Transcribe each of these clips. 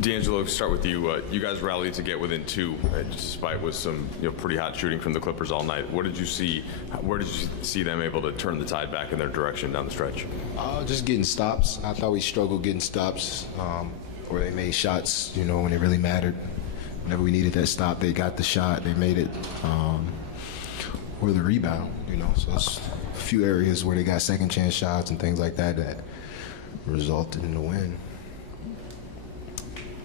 D'Angelo, start with you. You guys rallied to get within two, despite with some pretty hot shooting from the Clippers all night. What did you see? Where did you see them able to turn the tide back in their direction down the stretch? Just getting stops. I thought we struggled getting stops, where they made shots, when it really mattered. Whenever we needed that stop, they got the shot, they made it, or the rebound, So it's a few areas where they got second chance shots and things like that that resulted in the win.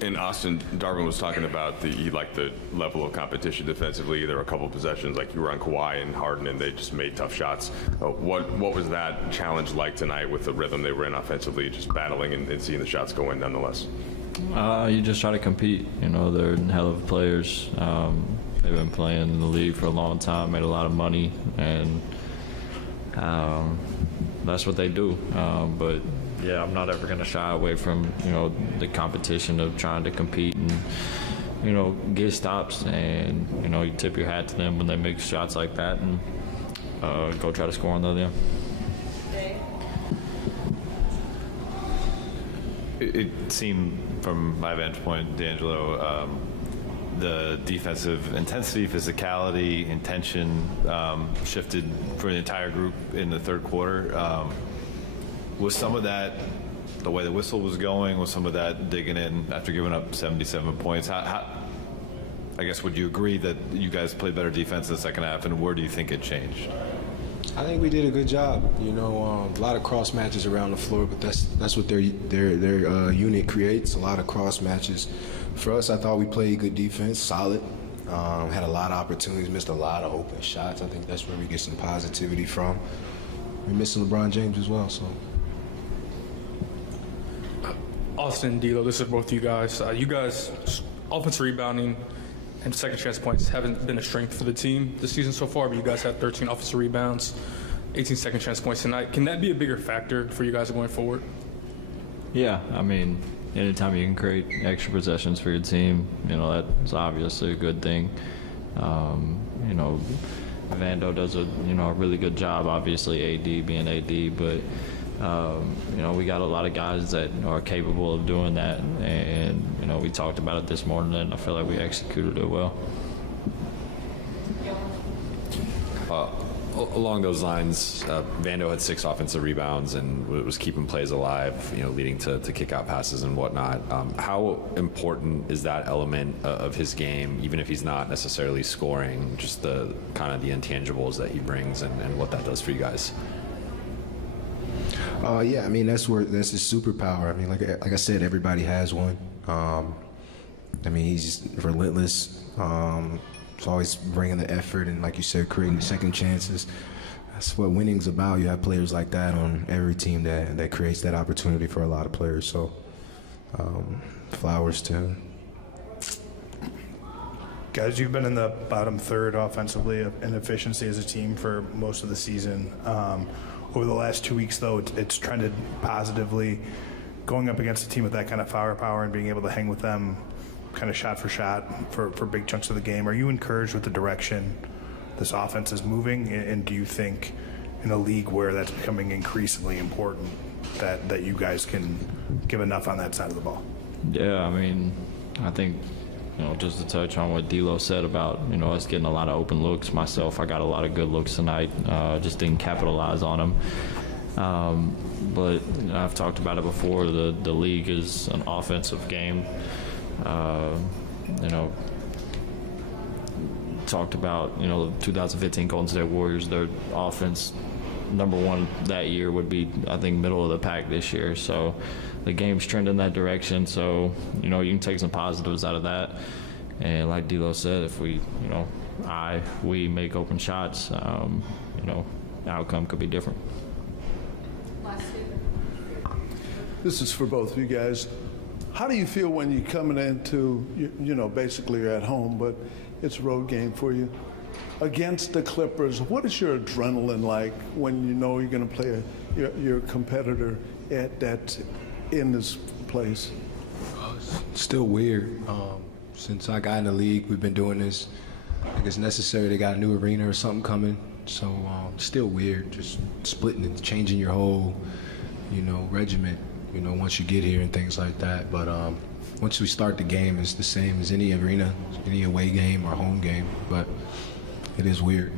In Austin, Darvin was talking about the level of competition defensively. There were a couple of possessions, like you were on Kawhi and Harden, and they just made tough shots. What was that challenge like tonight with the rhythm they were in offensively, just battling and seeing the shots go in nonetheless? You just try to compete. They're hell of players. They've been playing in the league for a long time, made a lot of money, and that's what they do. But yeah, I'm not ever going to shy away from the competition of trying to compete and get stops, and you tip your hat to them when they make shots like that, and go try to score on the other end. It seemed from my vantage point, D'Angelo, the defensive intensity, physicality, intention shifted for the entire group in the third quarter. Was some of that the way the whistle was going? Was some of that digging in after giving up 77 points? How, I guess, would you agree that you guys played better defense in the second half, and where do you think it changed? I think we did a good job. A lot of cross matches around the floor, but that's what their unit creates. A lot of cross matches. For us, I thought we played good defense, solid. Had a lot of opportunities, missed a lot of open shots. I think that's where we get some positivity from. We're missing LeBron James as well, so. Austin, D'Lo, this is both you guys. You guys, offensive rebounding and second chance points haven't been a strength for the team this season so far, but you guys had 13 offensive rebounds, 18 second chance points tonight. Can that be a bigger factor for you guys going forward? Yeah, anytime you can create extra possessions for your team, that's obviously a good thing. Vando does a really good job, obviously AD being AD, but we got a lot of guys that are capable of doing that, and we talked about it this morning, and I feel like we executed it well. Along those lines, Vando had 6 offensive rebounds and was keeping plays alive, leading to kick-out passes and whatnot. How important is that element of his game, even if he's not necessarily scoring, just the kind of the intangibles that he brings and what that does for you guys? Yeah, that's his superpower. Like I said, everybody has one. He's relentless. It's always bringing the effort and, like you said, creating second chances. That's what winning's about. You have players like that on every team that creates that opportunity for a lot of players. So, flowers to him. Guys, you've been in the bottom third offensively in efficiency as a team for most of the season. Over the last 2 weeks, though, it's trended positively. Going up against a team with that kind of firepower and being able to hang with them kind of shot for shot for big chunks of the game, are you encouraged with the direction this offense is moving? And do you think in a league where that's becoming increasingly important that you guys can give enough on that side of the ball? Yeah, I think just to touch on what D'Lo said about, us getting a lot of open looks. Myself, I got a lot of good looks tonight. Just didn't capitalize on them. But I've talked about it before. The league is an offensive game. Talked about, the 2015 Golden State Warriors, their offense, number one that year would be, I think, middle of the pack this year. So the game's trending in that direction. So, you can take some positives out of that. And like D'Lo said, if we make open shots, the outcome could be different. This is for both of you guys. How do you feel when you're coming into, basically you're at home, but it's a road game for you, against the Clippers? What is your adrenaline like when you're going to play your competitor in this place? It's still weird. Since I got in the league, we've been doing this. I think it's necessary. They got a new arena or something coming. So still weird, just splitting and changing your whole, regiment, once you get here and things like that. But once we start the game, it's the same as any arena, any away game or home game, but it is weird.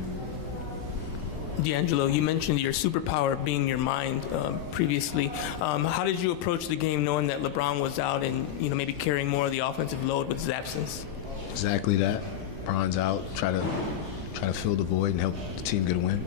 D'Angelo, you mentioned your superpower being your mind previously. How did you approach the game knowing that LeBron was out and maybe carrying more of the offensive load with his absence? Exactly that. Bron's out. Try to fill the void and help the team get a win.